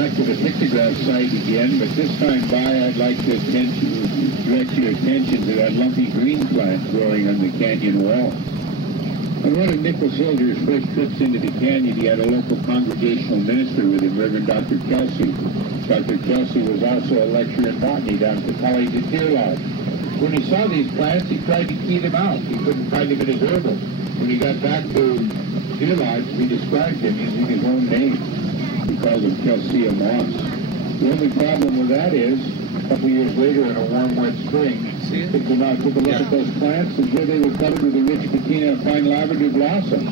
back to the pictograph site again, but this time by I'd like to direct your attention to that lumpy green plant growing on the canyon wall. On one of Nicholas Hilder's first trips into the canyon, he had a local congregational minister with him, Reverend Dr. Kelsey. Dr. Kelsey was also a lecturer in botany down at the college at Deer Lodge. When he saw these plants, he tried to key them out. He couldn't find them in his herbal. When he got back to Deer Lodge, he described them using his own name. He called them Kelsea moss. The only problem with that is, a couple years later in a warm, wet spring, they came out, took a look at those plants, and here they were covered with a rich patina of fine lavender blossom.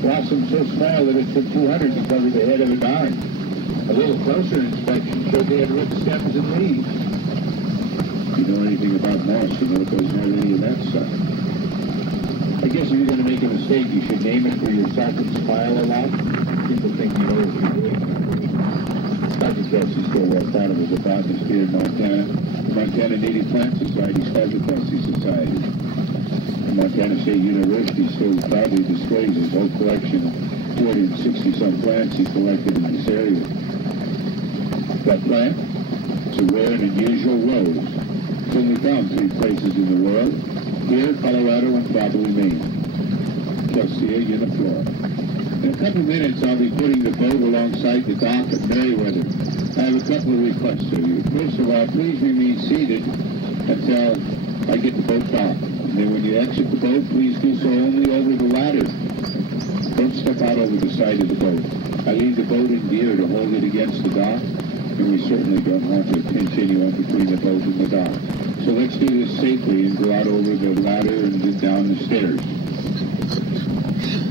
Blossom so small that it took 200 to cover the head of a dime. A little closer inspection showed they had root stems and leaves. If you know anything about moss, you know it doesn't have any of that stuff. I guess if you're going to make a mistake, you should name it for yourself and smile a lot. People think you know what you're doing. Dr. Kelsey still well thought of as a botanist here in Montana. The Montana Native Plant Society is called the Kelsey Society. The Montana State University still proudly displays his whole collection of 260-some plants he collected in this area. That plant is a rare and unusual rose. It's only found 3 places in the world: here, Colorado, and probably Maine. Kelsea uniflora. In a couple of minutes, I'll be putting the boat alongside the dock at Meriwether. I have a couple of requests of you. First of all, please remain seated until I get the boat docked. And then when you exit the boat, please do so only over the ladder. Don't step out over the side of the boat. I leave the boat in gear to hold it against the dock, and we certainly don't want to pinch anyone between the boat and the dock. So let's do this safely and go out over the ladder and then down the stairs.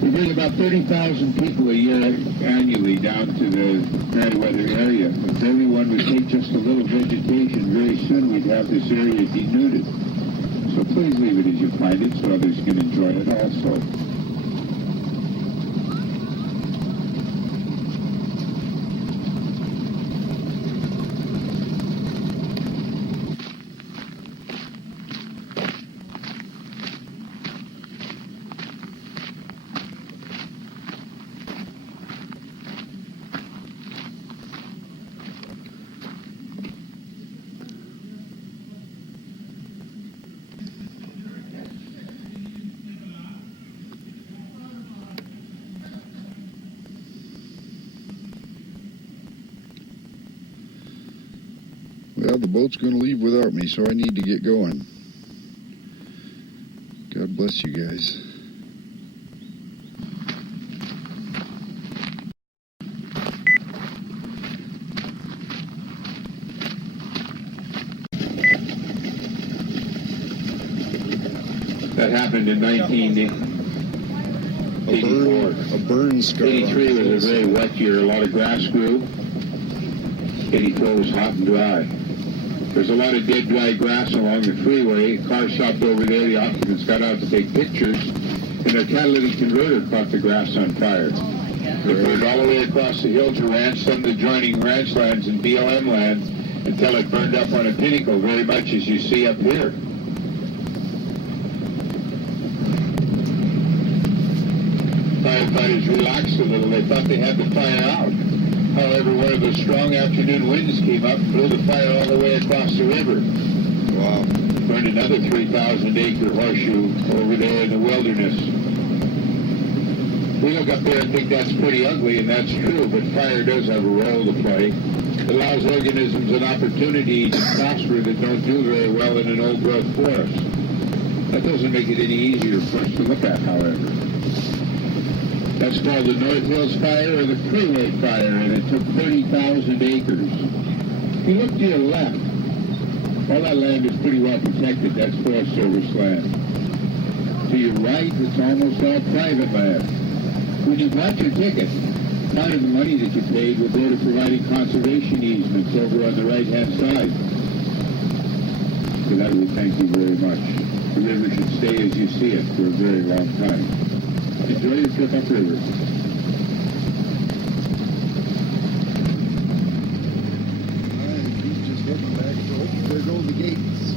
We bring about 30,000 people a year annually down to the Meriwether area. If everyone would take just a little vegetation, very soon we'd have this area denuded. So please leave it as you find it so others can enjoy it also. Well, the boat's going to leave without me, so I need to get going. God bless you guys. That happened in 1984. A burn scar. 83 was a very wet year. A lot of grass grew. 84 was hot and dry. There's a lot of dead, dry grass along the freeway. Cars stopped over there. The occupants got out to take pictures, and their catalytic converter caught the grass on fire. It burned all the way across the hill to ranch, some of the adjoining ranch lands and BLM lands, until it burned up on a pinnacle, very much as you see up here. Firefighters relaxed a little. They thought they had the fire out. However, one of the strong afternoon winds came up and blew the fire all the way across the river. Wow. Burned another 3,000-acre horseshoe over there in the wilderness. We look up there and think that's pretty ugly, and that's true, but fire does have a role to play. It allows organisms an opportunity to prosper that don't do very well in an old-growth forest. That doesn't make it any easier for us to look at, however. That's called the North Hills Fire or the Freeway Fire, and it took 30,000 acres. If you look to your left, all that land is pretty well protected. That's Forest Service land. To your right, it's almost all private land. When you bought your ticket, part of the money that you paid will go to providing conservation easements over on the right-hand side. For that, we thank you very much. The river should stay as you see it for a very long time. Enjoy your trip upriver. He's just looking back. Oh, there go the gates.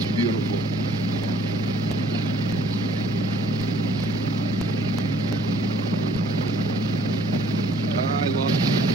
It's beautiful. I love it.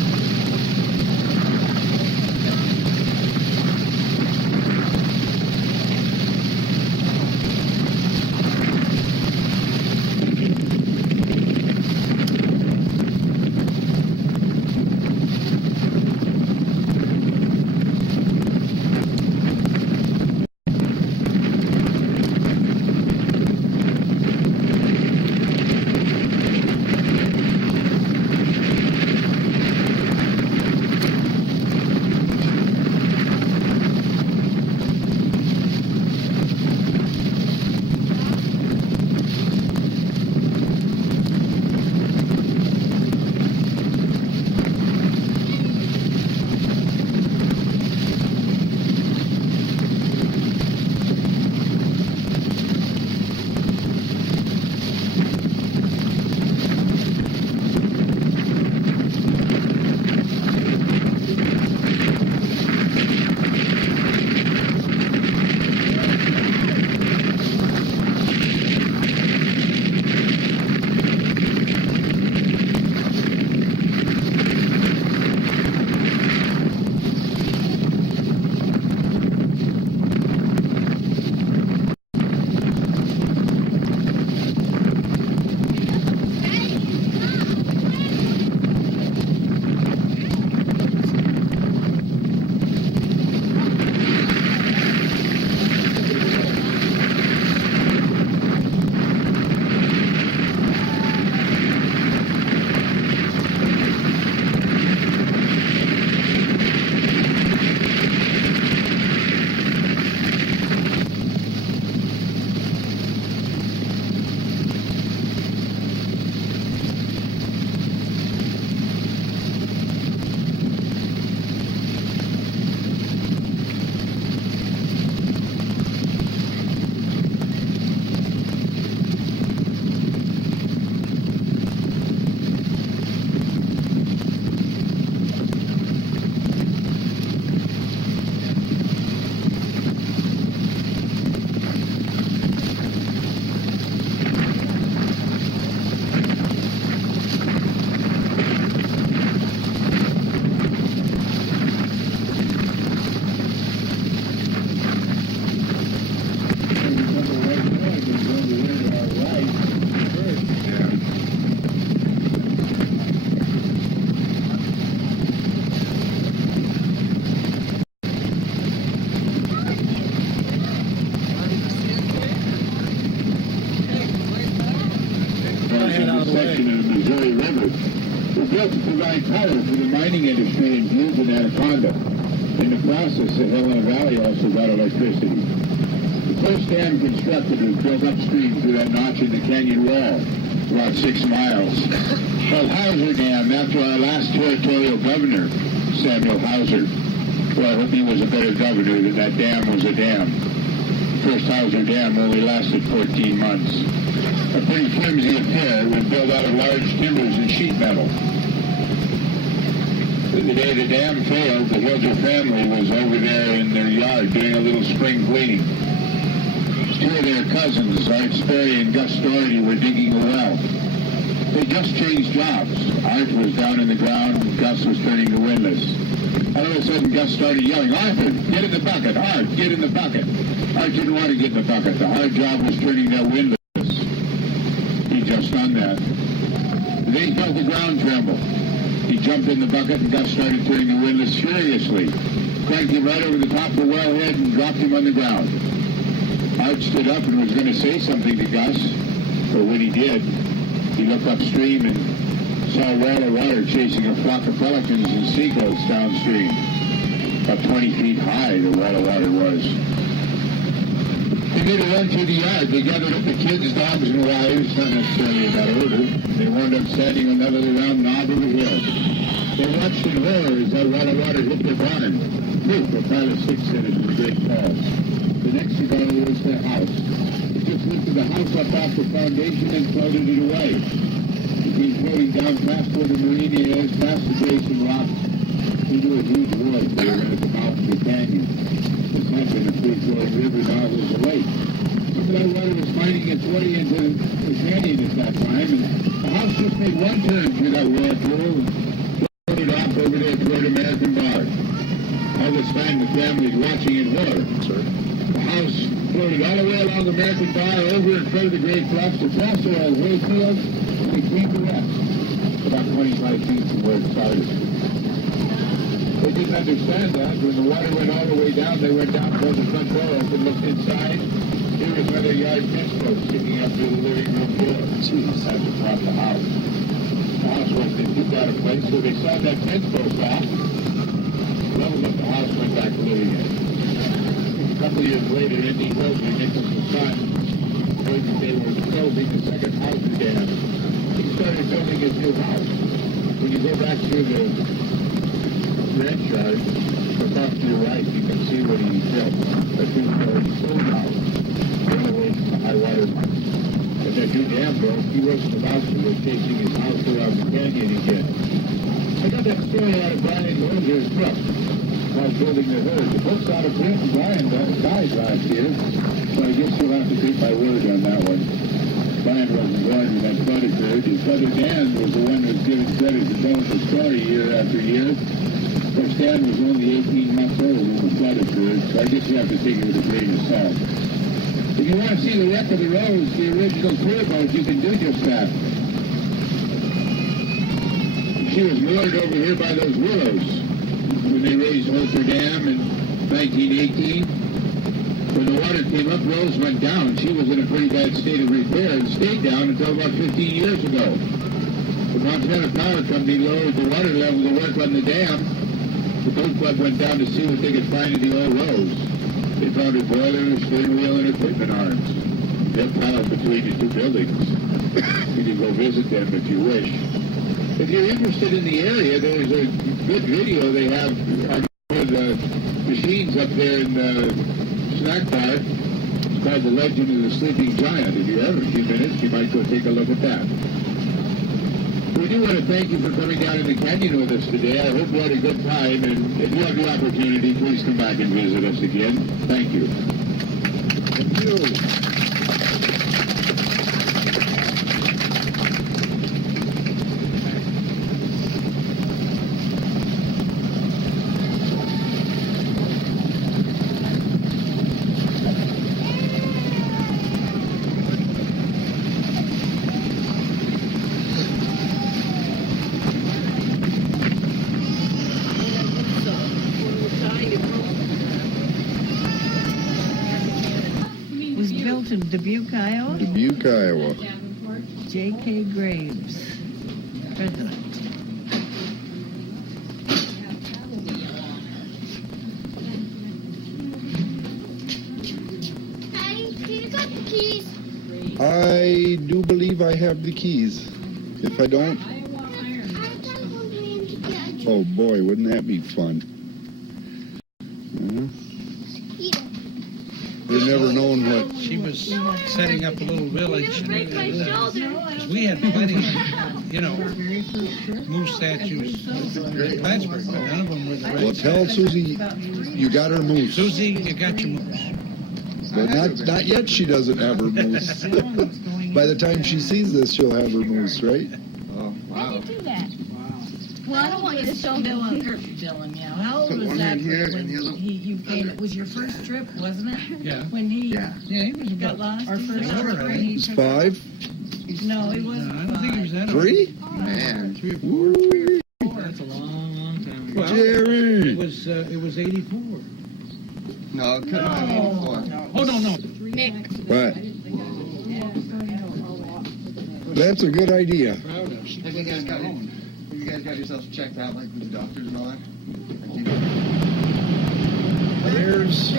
built to provide power for the mining industry in Butte and Anaconda. In the process, the Helena Valley also got electricity. The first dam constructed was built upstream through that notch in the canyon wall, about 6 miles. Called Hauser Dam, after our last territorial governor, Samuel Hauser. Well, I hope he was a better governor than that dam was a dam. First Hauser Dam only lasted 14 months. A pretty flimsy affair was built out of large timbers and sheet metal. The day the dam failed, the Hilger family was over there in their yard doing a little spring cleaning. Two of their cousins, Art Sperry and Gus Doherty, were digging a well. They just changed jobs. Art was down in the ground, and Gus was turning the windlass. All of a sudden, Gus started yelling, "Arthur, get in the bucket! Art, get in the bucket!" Art didn't want to get in the bucket. The hard job was turning that windlass. He just done that. Then he felt the ground tremble. He jumped in the bucket and Gus started turning the windlass furiously. Cranked him right over the top of the wellhead and dropped him on the ground. Art stood up and was going to say something to Gus, but when he did, he looked upstream and saw a wall of water chasing a flock of pelicans and seagulls downstream. About 20 feet high, the wall of water was. They made a run through the yard. They gathered up the kids, dogs, and wives, not necessarily in that order. They wound up standing on another round knob of the hill. They watched in horror as that wall of water hit their barn. Proof a pile of sticks in it was great cause. The next thing I know was their house. It just lifted the house up off the foundation and floated it away. It came floating down past where the marina is, past the Jason rocks, into a huge void there at the mouth of the canyon. This had been a free-flowing the river now was a lake. Some of that water was finding its way into the canyon at that time, and the house just made one turn through that whirlpool and floated off over there toward American Bar. All this time the family was watching in horror. The house floated all the way along American Bar, over in front of the Great Cliffs, across the old hayfield, and it came to rest, about 25 feet from where it started. They didn't understand that. When the water went all the way down, they went down toward the front door, opened, looked inside. Here was another yard fence post sticking up through the living room floor. That's at the top of the house. The house wasn't in too bad a place, so they sawed that fence post off, leveled up the house, went back to living in it. A couple of years later, Andy Wilson, Nicholson's son, heard that they were building the second housing dam. He started building his new house. When you go back through the ranch yard, look off to your right, you can see what he built. A two-story stone house, all the way to the high water mark. But that new dam broke, he wasn't about to go chasing his house around the canyon again. I got that story out of Brian Loser's book while building the herd. The book's out of print, and Brian died last year, so I guess you'll have to take my word on that one. Brian wasn't born when that flood occurred. His brother Dan was the one who was given credit for telling the story year after year. Of course, Dan was only 18 months old when the flood occurred, so I guess you have to take it with a grain of salt. If you want to see the wreck of the Rose, the original tour boat, you can do just that. She was moored over here by those willows when they raised Holter Dam in 1918. When the water came up, Rose went down. She was in a pretty bad state of repair and stayed down until about 15 years ago. The Montana Power Company lowered the water level to work on the dam. The boat club went down to see what they could find in the old Rose. They found a boiler, a steering wheel, and equipment arms. They're piled between the two buildings. You can go visit them if you wish. If you're interested in the area, there's a good video they have on one of the machines up there in the snack bar. It's called The Legend of the Sleeping Giant. If you have a few minutes, you might go take a look at that. We do want to thank you for coming down in the canyon with us today. I hope you had a good time, and if you have the opportunity, please come back and visit us again. Thank you. Thank you. In Dubuque, Iowa. Dubuque, Iowa. J.K. Graves, president. You got the keys. I do believe I have the keys. If I don't, oh boy, wouldn't that be fun? We've never known what. She was setting up a little village. We had plenty, moose statues in Plattsburgh, but none of them were the red. Well, tell Susie you got her moose. Susie, you got your moose. But not yet. She doesn't have her moose. By the time she sees this, she'll have her moose, right? Oh, wow. How did you do that? Well, I don't want you to show Dylan, yeah. How old was that when you came? It was your first trip, wasn't it? Yeah. When he he was got about lost? Our first trip. trip. He's 5? No, he wasn't. No, I don't think he was that old. 3? Man. 3 or 4. That's a long time ago. Well, Jerry! It was 84. No, it couldn't have been 84. Oh, no. Nick. What? That's a good idea. Proud of. She Have you guys got own. You guys got yourselves checked out, like with the doctors and all that? There's